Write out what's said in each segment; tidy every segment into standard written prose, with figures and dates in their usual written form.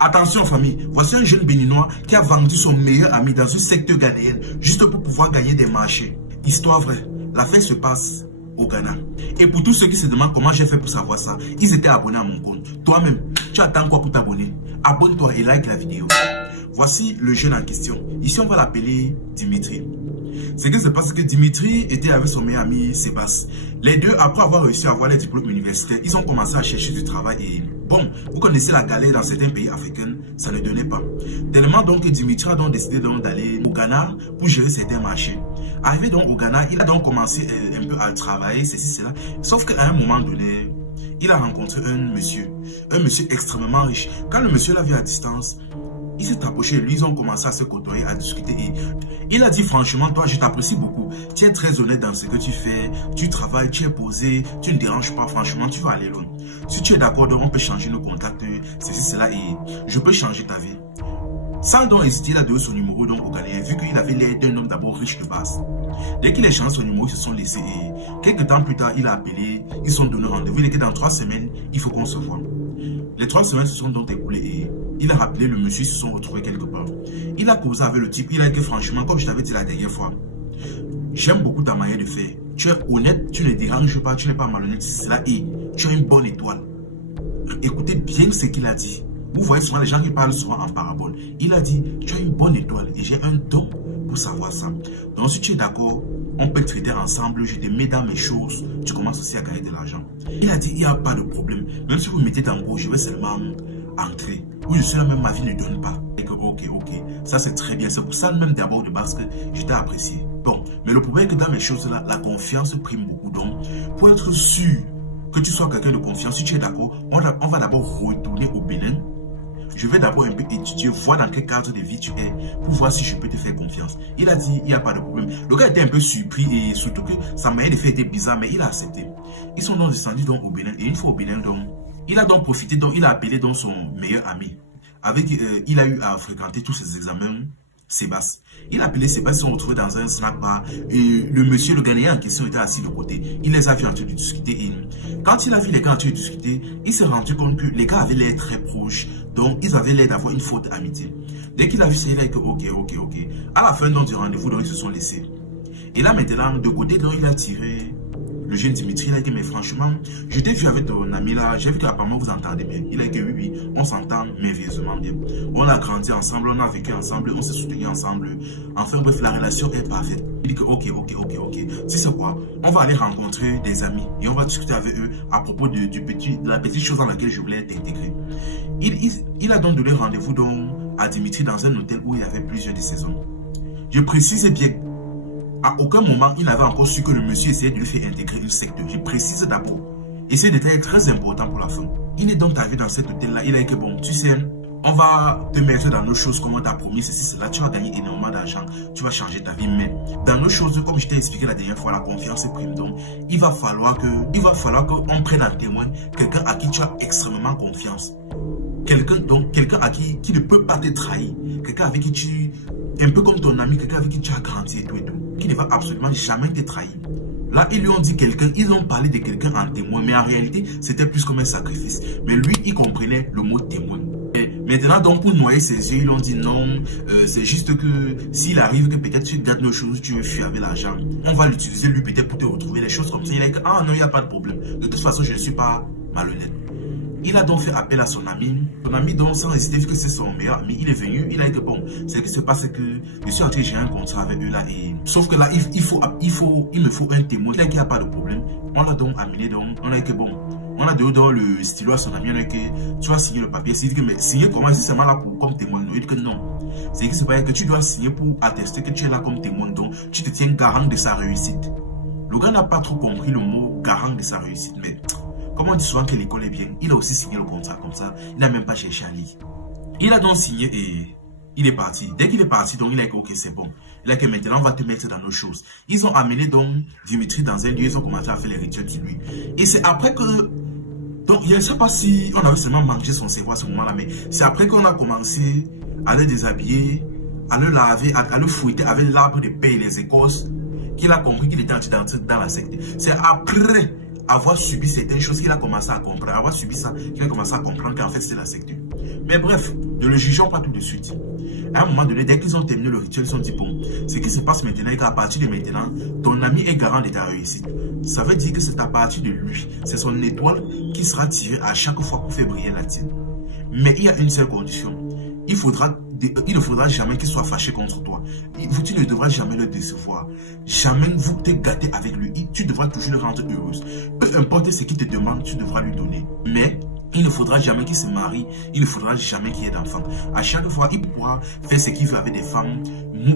Attention famille, voici un jeune béninois qui a vendu son meilleur ami dans un secteur ghanéen juste pour pouvoir gagner des marchés. Histoire vraie, l'affaire se passe au Ghana. Et pour tous ceux qui se demandent comment j'ai fait pour savoir ça, ils étaient abonnés à mon compte. Toi-même, tu attends quoi pour t'abonner? Abonne-toi et like la vidéo. Voici le jeune en question. Ici, on va l'appeler Dimitri. Ce qui se passe, c'est que Dimitri était avec son meilleur ami Sébastien. Les deux, après avoir réussi à avoir les diplômes universitaires, ils ont commencé à chercher du travail et bon, vous connaissez la galère dans certains pays africains, ça ne donnait pas. Tellement donc que Dimitri a donc décidé d'aller au Ghana pour gérer certains marchés. Arrivé donc au Ghana, il a donc commencé un peu à travailler, ceci, cela. Sauf qu'à un moment donné, il a rencontré un monsieur extrêmement riche. Quand le monsieur l'a vu à distance, il s'est approché de lui, ils ont commencé à se côtoyer, à discuter et il a dit franchement, toi je t'apprécie beaucoup, tu es très honnête dans ce que tu fais, tu travailles, tu es posé, tu ne déranges pas, franchement tu vas aller loin. Si tu es d'accord, on peut changer nos contacts, ceci, cela et je peux changer ta vie. Sans donc hésiter, il a donné son numéro donc au Ghanéen, vu qu'il avait l'air d'un homme d'abord riche de base. Dès qu'il a changé son numéro, ils se sont laissés et quelques temps plus tard, il a appelé, ils se sont donné rendez-vous, il dit que dans 3 semaines, il faut qu'on se voit. Les 3 semaines se sont donc écoulées et il a rappelé le monsieur, ils se sont retrouvés quelque part. Il a causé avec le type, il a dit que franchement, comme je t'avais dit la dernière fois, j'aime beaucoup ta manière de faire. Tu es honnête, tu ne déranges pas, tu n'es pas malhonnête, c'est cela et tu as une bonne étoile. Écoutez bien ce qu'il a dit. Vous voyez souvent les gens qui parlent souvent en parabole. Il a dit, tu as une bonne étoile et j'ai un don pour savoir ça. Donc si tu es d'accord, on peut trader ensemble, je te mets dans mes choses, tu commences aussi à gagner de l'argent. Il a dit, il n'y a pas de problème. Même si vous me mettez dans le gros, je vais seulement entrer. Où je suis là même, ma vie ne donne pas. Et que ok, ça c'est très bien. C'est pour ça même d'abord de base que je t'ai apprécié. Bon, mais le problème est que dans mes choses là, la confiance prime beaucoup. Donc, pour être sûr que tu sois quelqu'un de confiance, si tu es d'accord, on va d'abord retourner au Bénin. Je vais d'abord un peu étudier, voir dans quel cadre de vie tu es, pour voir si je peux te faire confiance. Il a dit, il n'y a pas de problème. Le gars était un peu surpris et surtout que sa manière de faire était bizarre, mais il a accepté. Ils sont donc descendus donc au Bénin et une fois au Bénin, donc, il a donc profité, donc il a appelé donc son meilleur ami. Avec, il a eu à fréquenter tous ses examens, Sébastien. Il a appelé Sébastien, ils se sont retrouvés dans un snack bar et le monsieur, le Ghanéen en question était assis de côté. Il les a vus en train de discuter et quand il a vu les gars en train de discuter, il s'est rendu compte que les gars avaient l'air très proches, donc ils avaient l'air d'avoir une forte amitié. Dès qu'il a vu ça, il a dit que ok. À la fin donc, du rendez-vous, donc, ils se sont laissés. Et là maintenant, de côté, donc, il a tiré le jeune Dimitri, il a dit, mais franchement, je t'ai vu avec ton ami là, j'ai vu qu'apparemment vous entendez bien. Il a dit que oui, on s'entend merveilleusement bien. On a grandi ensemble, on a vécu ensemble, on s'est soutenu ensemble. Enfin bref, la relation est parfaite. Il dit que ok. Si c'est quoi, on va aller rencontrer des amis et on va discuter avec eux à propos de la petite chose dans laquelle je voulais t'intégrer. Il a donc donné rendez-vous donc à Dimitri dans un hôtel où il y avait plusieurs de ses hommes. Je précise bien, à aucun moment, il n'avait encore su que le monsieur essayait de lui faire intégrer une secte. Je précise d'abord. Et ce détail est très important pour la fin. Il est donc arrivé dans cet hôtel-là. Il a dit que bon, tu sais, on va te mettre dans nos choses comme on t'a promis, ceci, cela. Tu vas gagner énormément d'argent. Tu vas changer ta vie. Mais dans nos choses, comme je t'ai expliqué la dernière fois, la confiance prime. Donc, il va falloir qu'on prenne en témoin quelqu'un à qui tu as extrêmement confiance. Quelqu'un à qui ne peut pas te trahir. Quelqu'un avec qui tu... Un peu comme ton ami, quelqu'un avec qui tu as grandi et tout. Qui ne va absolument jamais te trahir. Là, ils lui ont dit quelqu'un, ils ont parlé de quelqu'un en témoin, mais en réalité, c'était plus comme un sacrifice. Mais lui, il comprenait le mot témoin. Et maintenant, donc, pour noyer ses yeux, ils lui ont dit non, c'est juste que s'il arrive que peut-être tu gardes nos choses, tu veux fuir avec l'argent, on va l'utiliser lui peut-être pour te retrouver, des choses comme ça. Il a dit, ah non, il n'y a pas de problème. De toute façon, je ne suis pas malhonnête. Il a donc fait appel à son ami. Son ami, donc, sans hésiter, vu que c'est son meilleur ami, il est venu. Il a dit que bon, ce qui se passe, c'est que je suis en train de gérer un contrat avec eux là. Et... Sauf que là, il me faut un témoin. Il a dit qu'il n'y a pas de problème. On l'a donc amené. Donc, on a dit que bon, on a donné dans le stylo à son ami. On a dit que tu vas signer le papier. Il dit que mais signer comment? Si c'est mal là pour comme témoin. Il dit que non. C'est que c'est pas que tu dois signer pour attester que tu es là comme témoin. Donc, tu te tiens garant de sa réussite. Le gars n'a pas trop compris le mot garant de sa réussite. Mais comme on dit souvent que l'école est bien, il a aussi signé le contrat comme ça. Il n'a même pas cherché à lire. Il a donc signé et il est parti. Dès qu'il est parti, donc il a dit ok, c'est bon. Il a dit que maintenant on va te mettre dans nos choses. Ils ont amené donc Dimitri dans un lieu, ils ont commencé à faire les rituels sur lui. Et c'est après que... Donc je ne sais pas si on avait seulement mangé son cerveau à ce moment-là, mais c'est après qu'on a commencé à le déshabiller, à le laver, à le fouetter avec l'arbre de paix et les écorces, qu'il a compris qu'il était en train d'entrer dans la secte. C'est après avoir subi certaines choses qu'il a commencé à comprendre, qu'il a commencé à comprendre qu'en fait c'est la secte. Mais bref, ne le jugeons pas tout de suite. À un moment donné, dès qu'ils ont terminé le rituel, ils se sont dit, bon, ce qui se passe maintenant est qu'à partir de maintenant, ton ami est garant de ta réussite. Ça veut dire que c'est à partir de lui, c'est son étoile qui sera tirée à chaque fois pour faire briller la tienne. Mais il y a une seule condition. Il ne faudra jamais qu'il soit fâché contre toi. Tu ne devras jamais le décevoir. Jamais vous te gâter avec lui. Tu devras toujours le rendre heureuse. Peu importe ce qu'il te demande, tu devras lui donner. Mais il ne faudra jamais qu'il se marie. Il ne faudra jamais qu'il y ait d'enfants. À chaque fois, il pourra faire ce qu'il veut avec des femmes,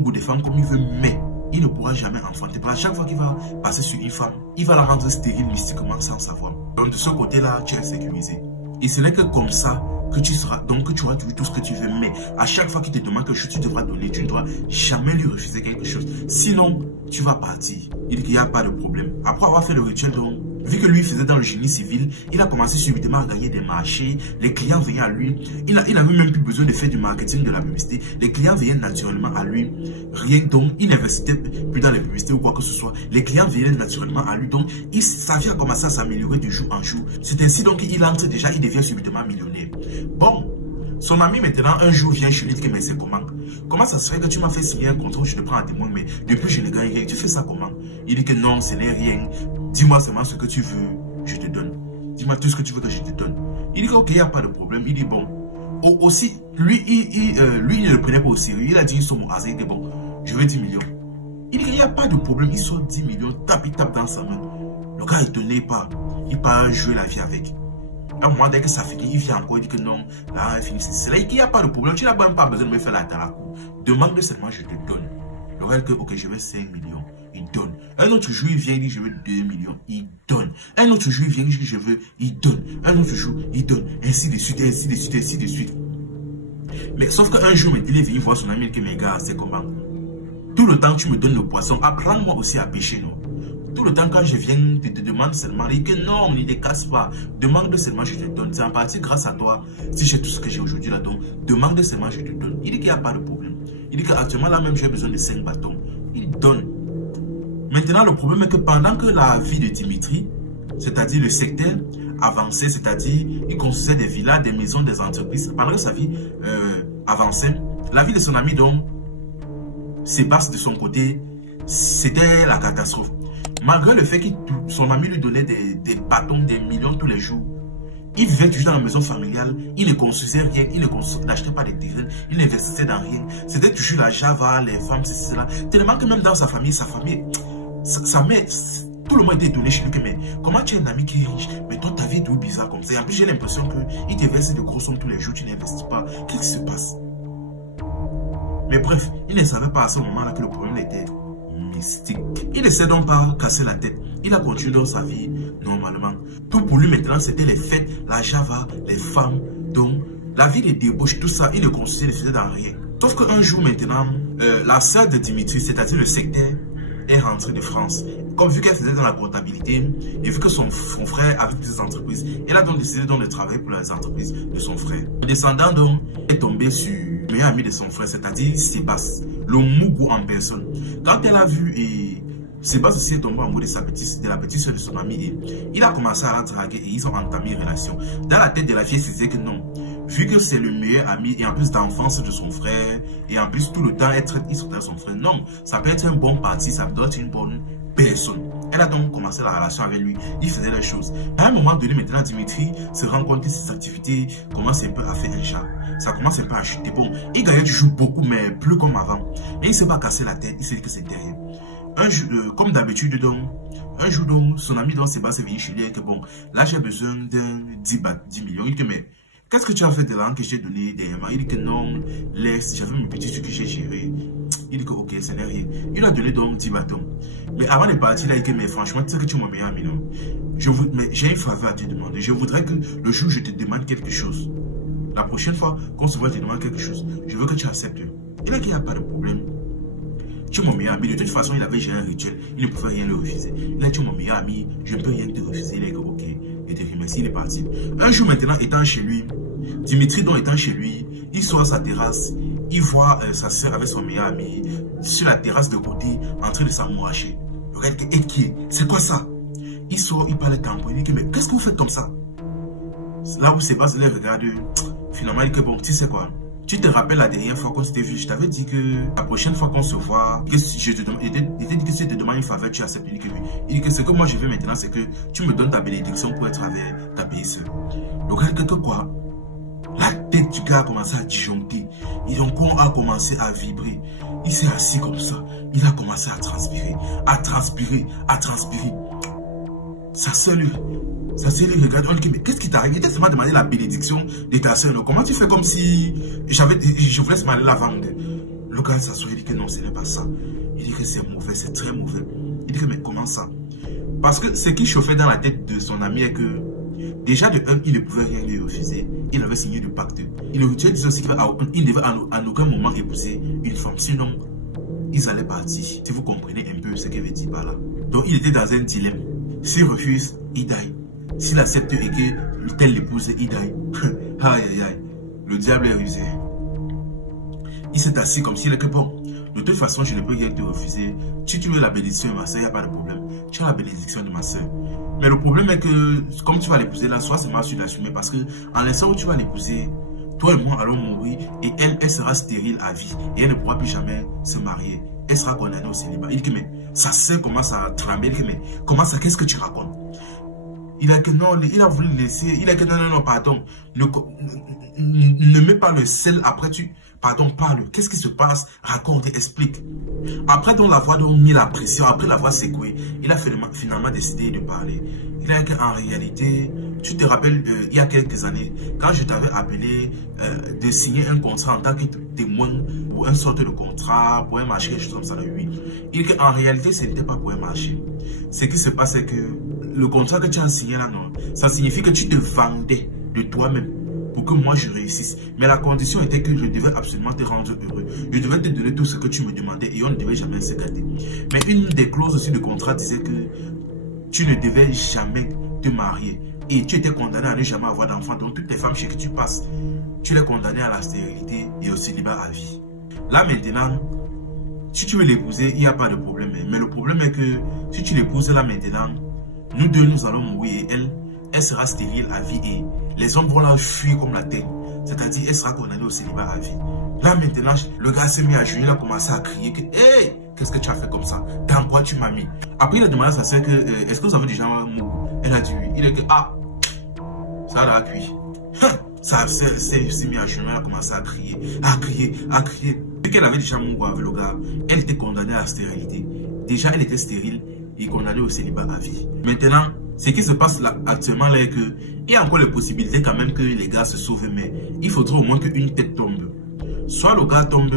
ou des femmes comme il veut, mais il ne pourra jamais enfanter. À chaque fois qu'il va passer sur une femme, il va la rendre stérile mystiquement sans savoir. Donc de ce côté-là, tu es sécurisé. Et ce n'est que comme ça que tu seras, donc que tu auras tout ce que tu veux. Mais à chaque fois qu'il te demande quelque chose, tu devras donner. Tu ne dois jamais lui refuser quelque chose. Sinon, tu vas partir. Il dit qu'il n'y a pas de problème. Après avoir fait le rituel, donc, vu que lui faisait dans le génie civil, il a commencé subitement à gagner des marchés. Les clients venaient à lui. Il n'avait même plus besoin de faire du marketing, de la publicité. Les clients venaient naturellement à lui. Rien donc, il n'investait plus dans les publicités ou quoi que ce soit. Les clients venaient naturellement à lui. Donc, sa vie a commencé à s'améliorer de jour en jour. C'est ainsi donc qu'il entre déjà, il devient subitement millionnaire. Bon, son ami maintenant un jour vient chez lui et dit mais c'est comment ça se fait que tu m'as fait signer un contrat où je te prends à témoin mais depuis je ne gagne rien, tu fais ça comment? Il dit que non, ce n'est rien, dis-moi seulement ce que tu veux, je te donne, dis-moi tout ce que tu veux que je te donne. Il dit que ok, il n'y a pas de problème. Il dit bon, aussi lui il ne le prenait pas au sérieux. Il a dit une somme au hasard, il dit bon, je veux 10 millions. Il dit qu'il n'y a pas de problème, il sort 10 millions, il tape dans sa main. Le gars il tenait pas, il part jouer la vie avec. À un moment, dès que ça finit, il vient encore, il dit que non, là, il finit. C'est là qu'il n'y a pas de problème. Tu n'as même pas besoin de me faire la cour. Demande seulement, je te donne. Le gars dit que, ok, je veux 5 millions. Il donne. Un autre jour, il vient, il dit, je veux 2 millions. Il donne. Un autre jour, il vient, il dit, je veux, il donne. Un autre jour, il donne. Ainsi de suite, ainsi de suite, ainsi de suite. Mais sauf qu'un jour, il est venu voir son ami, que mes gars, c'est comment? Tout le temps, tu me donnes le poisson. Apprends-moi aussi à pêcher, non? Tout le temps, quand je viens, tu te demandes seulement, il dit que non, il ne casse pas. Demande seulement, je te donne. C'est en partie grâce à toi, si j'ai tout ce que j'ai aujourd'hui là-dedans. Demande seulement, je te donne. Il dit qu'il n'y a pas de problème. Il dit qu'actuellement, là même, j'ai besoin de 5 bâtons. Il donne. Maintenant, le problème est que pendant que la vie de Dimitri, c'est-à-dire le secteur avançait, c'est-à-dire il construisait des villas, des maisons, des entreprises, pendant que sa vie avançait, la vie de son ami, donc, Sébastien, de son côté, c'était la catastrophe. Malgré le fait que son ami lui donnait des bâtons, des millions tous les jours, il vivait toujours dans la maison familiale, il ne construisait rien, il n'achetait pas de terrain, il n'investissait dans rien. C'était toujours la java, les femmes, c'est cela. Tellement que même dans sa famille, sa mère, tout le monde était étonné chez lui que mais comment tu es un ami qui est riche, mais toi ta vie est tout bizarre comme ça. Et en plus j'ai l'impression qu'il te verse de grosses sommes tous les jours, tu n'investis pas. Qu'est-ce qui se passe? Mais bref, il ne savait pas à ce moment-là que le problème était mystique. Il ne s'est donc pas cassé la tête. Il a continué dans sa vie normalement. Tout pour lui maintenant, c'était les fêtes, la java, les femmes, donc la vie des débauches, tout ça, il ne construisait, ne faisait dans rien. Sauf qu'un jour maintenant, la sœur de Dimitri, c'est-à-dire le secteur, est rentrée de France. Comme vu qu'elle faisait dans la comptabilité, et vu que son frère avait des entreprises, elle a donc décidé de travailler pour les entreprises de son frère. Le descendant donc est tombé sur le meilleur ami de son frère, c'est-à-dire Sébastien, le Mougou en personne. Quand elle a vu et Sébastien aussi est tombé amoureux de la petite soeur de son ami et il a commencé à la draguer et ils ont entamé une relation. Dans la tête de la fille, c'est que non. Vu que c'est le meilleur ami et en plus d'enfance de son frère et en plus tout le temps être de son frère, non, ça peut être un bon parti, ça doit être une bonne personne. Elle a donc commencé la relation avec lui, il faisait les choses. À un moment donné, maintenant, Dimitri se rend compte que ses activités commencent un peu à faire un chat. Ça commence un peu à chuter. Bon, il gagnait toujours beaucoup, mais plus comme avant. Mais il ne s'est pas cassé la tête, il s'est dit que c'était rien. Un jour, comme d'habitude, un jour, son ami Sébastien est venu chez lui et que bon, là j'ai besoin de 10 millions. Il dit que mais qu'est-ce que tu as fait de l'argent que j'ai donné dernièrement? Il dit que non, laisse, j'avais mes petits trucs que j'ai gérés. Il dit que ok, ce n'est rien. Il a donné donc 10 bâtons. Mais avant de partir, là, il dit que mais franchement, tu sais que tu m'as mis un million. Mais j'ai une faveur à te demander. Je voudrais que le jour où je te demande quelque chose, la prochaine fois qu'on se voit, je te demande quelque chose, je veux que tu acceptes. Il a dit qu'il n'y a pas de problème. Tu es mon meilleur ami. De toute façon, il avait géré un rituel. Il ne pouvait rien le refuser. Il a dit, tu es mon meilleur ami. Je ne peux rien te refuser. Il a dit, ok. Il te remercie. Il est parti. Un jour maintenant, étant chez lui, Dimitri, donc étant chez lui, il sort à sa terrasse. Il voit sa soeur avec son meilleur ami sur la terrasse de côté, en train de s'amouracher. Regarde, et qui est? C'est quoi ça? Il sort, il parle tampon. Il dit, mais qu'est-ce que vous faites comme ça? Là où Sébastien les regarde, finalement, il dit que bon, tu sais quoi, tu te rappelles la dernière fois qu'on s'était vu, je t'avais dit que la prochaine fois qu'on se voit, que si je te demande, il te dit que si je te demande une faveur, tu acceptes. Il dit que oui. Il dit que ce que moi je veux maintenant, c'est que tu me donnes ta bénédiction pour être avec ta belle-sœur. Donc, il dit que quoi, la tête du gars a commencé à disjoncter. Et son corps a commencé à vibrer. Il s'est assis comme ça. Il a commencé à transpirer. À transpirer. À transpirer. Sa sœur lui regarde. On dit, mais qu'est-ce qui t'arrive? Il t'a seulement demandé la bénédiction de ta sœur. Comment tu fais comme si je voulais se marier la vendre? Le gars s'assoit. Il dit que non, ce n'est pas ça. Il dit que c'est mauvais. C'est très mauvais. Il dit que mais comment ça? Parce que ce qui chauffait dans la tête de son ami est que déjà de un, il ne pouvait rien lui refuser. Il avait signé le pacte. Il ne disait aussi qu'il ne devait à aucun moment épouser une femme. Sinon, ils allaient partir. Si vous comprenez un peu ce qu'il veut dire par là. Donc, il était dans un dilemme. S'il refuse, il die. S'il accepte et que telle l'épouse, il die. Aïe, aïe, aïe. Le diable est rusé. Il s'est assis comme s'il est que bon. De toute façon, je ne peux rien te refuser. Si tu veux la bénédiction de ma soeur, il n'y a pas de problème. Tu as la bénédiction de ma soeur. Mais le problème est que, comme tu vas l'épouser là, soit c'est mal sur l'assumer. Parce que, en l'instant où tu vas l'épouser, toi et moi allons mourir. Et elle sera stérile à vie. Et elle ne pourra plus jamais se marier. Elle sera condamnée au célibat. Il dit que, mais sa soeur commence à trembler. Il dit que, mais comment ça, qu'est-ce que tu racontes? Il a que non, il a voulu laisser. Il a que non, pardon. Ne mets pas le sel après tu. Pardon, parle. Qu'est-ce qui se passe? Raconte, explique. Après donc l'avoir mis la pression, après l'avoir secoué, il a finalement décidé de parler. Il a dit qu'en réalité, tu te rappelles il y a quelques années, quand je t'avais appelé de signer un contrat en tant que témoin ou une sorte de contrat pour un marché, quelque chose comme ça, oui. Il dit qu'en réalité, ce n'était pas pour un marché. Ce qui se passe, c'est que le contrat que tu as signé là, non, ça signifie que tu te vendais de toi-même pour que moi je réussisse. Mais la condition était que je devais absolument te rendre heureux. Je devais te donner tout ce que tu me demandais et on ne devait jamais se gâter. Mais une des clauses aussi du contrat disait que tu ne devais jamais te marier. Et tu étais condamné à ne jamais avoir d'enfant. Donc toutes les femmes chez qui tu passes, tu les condamnées à la stérilité et au célibat à vie. Là maintenant, si tu veux l'épouser, il n'y a pas de problème. Mais le problème est que si tu l'épouses là maintenant, nous deux nous allons mourir et elle sera stérile à vie et les hommes vont la fuir comme la tête. C'est-à-dire, elle sera condamnée au célibat à vie. Là, maintenant, le gars s'est mis à jouer, il a commencé à crier que, hey, qu'est-ce que tu as fait comme ça? Dans quoi tu m'as mis? Après, il a demandé à sa soeur que, est-ce que vous avez déjà un mot? Elle a dit oui. Il a dit, ah, ça l'a cuit. Sa soeur s'est mis à jouer, elle a commencé à crier, à crier, à crier. Dès qu'elle avait déjà un mot avec le gars, elle était condamnée à la stérilité. Déjà, elle était stérile et condamnée au célibat à vie. Maintenant, ce qui se passe là, actuellement, là, est que il y a encore les possibilités quand même que les gars se sauvent, mais il faudra au moins qu'une tête tombe. Soit le gars tombe,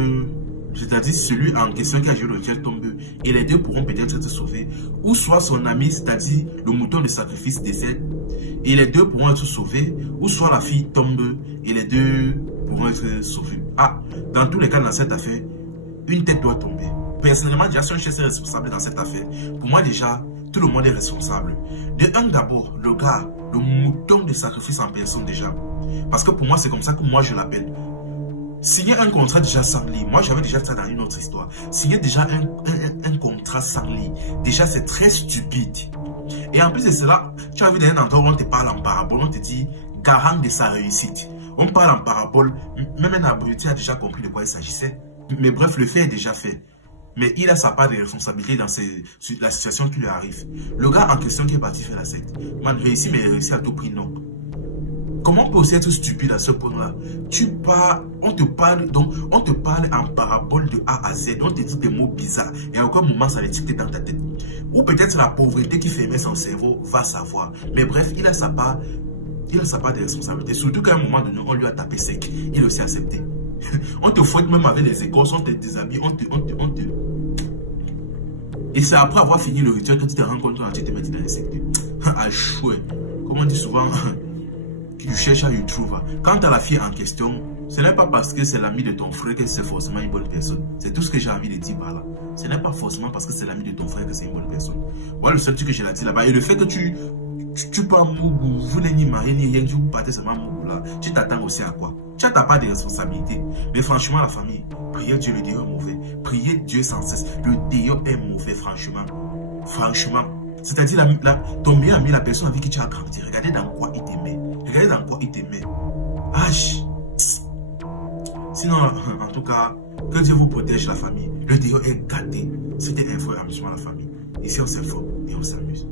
c'est-à-dire celui en question qui a joué le jet tombe, et les deux pourront peut-être être sauvés, ou soit son ami, c'est-à-dire le mouton de sacrifice décède, et les deux pourront être sauvés, ou soit la fille tombe, et les deux pourront être sauvés. Ah, dans tous les cas, dans cette affaire, une tête doit tomber. Personnellement, déjà, si je suis responsable dans cette affaire, pour moi déjà, tout le monde est responsable. De un, d'abord, le gars, le mouton de sacrifice en personne déjà. Parce que pour moi, c'est comme ça que moi je l'appelle. Signer un contrat déjà sans lit. Moi, j'avais déjà ça dans une autre histoire. Signer déjà un contrat sans lit. Déjà, c'est très stupide. Et en plus de cela, tu as vu dans un endroit où on te parle en parabole, on te dit garant de sa réussite. On parle en parabole, même un abruti a déjà compris de quoi il s'agissait. Mais bref, le fait est déjà fait. Mais il a sa part de responsabilité dans la situation qui lui arrive. Le gars en question qui est parti faire la secte. Man, réussi, mais réussi à tout prix, non. Comment on peut aussi être stupide à ce point-là? On te parle en parabole de A à Z. On te dit des mots bizarres. Et à aucun moment, ça les dicte dans ta tête. Ou peut-être la pauvreté qui fermait son cerveau va savoir. Mais bref, il a sa part de responsabilité. Surtout qu'à un moment donné, on lui a tapé sec. Il a aussi accepté. On te fouette même avec les écosses, on te déshabille, on te... Et c'est après avoir fini le rituel que tu te rends compte que tu te mets dans les sectes. Ah chouette. Comme on dit souvent, tu cherches à y trouver. Quant à la fille en question, ce n'est pas parce que c'est l'ami de ton frère que c'est forcément une bonne personne. C'est tout ce que j'ai envie de dire par là. Ce n'est pas forcément parce que c'est l'ami de ton frère que c'est une bonne personne. Voilà le seul truc que j'ai dit là-bas. Et le fait que tu pars Mougou, vous n'êtes ni marié ni rien, tu partez seulement Mougou là. Tu t'attends aussi à quoi? Tu n'as pas de responsabilité. Mais franchement, la famille, priez Dieu, le déo est mauvais. Priez Dieu sans cesse. Le déo est mauvais, franchement. Franchement. C'est-à-dire, ton meilleur ami, la personne avec qui tu as grandi, regardez dans quoi il t'aimait. Regardez dans quoi il t'aimait. Ah, Sinon, en tout cas, que Dieu vous protège la famille. Le déo est gâté. C'était Info et Amusement à la famille. Ici, on s'informe et on s'amuse.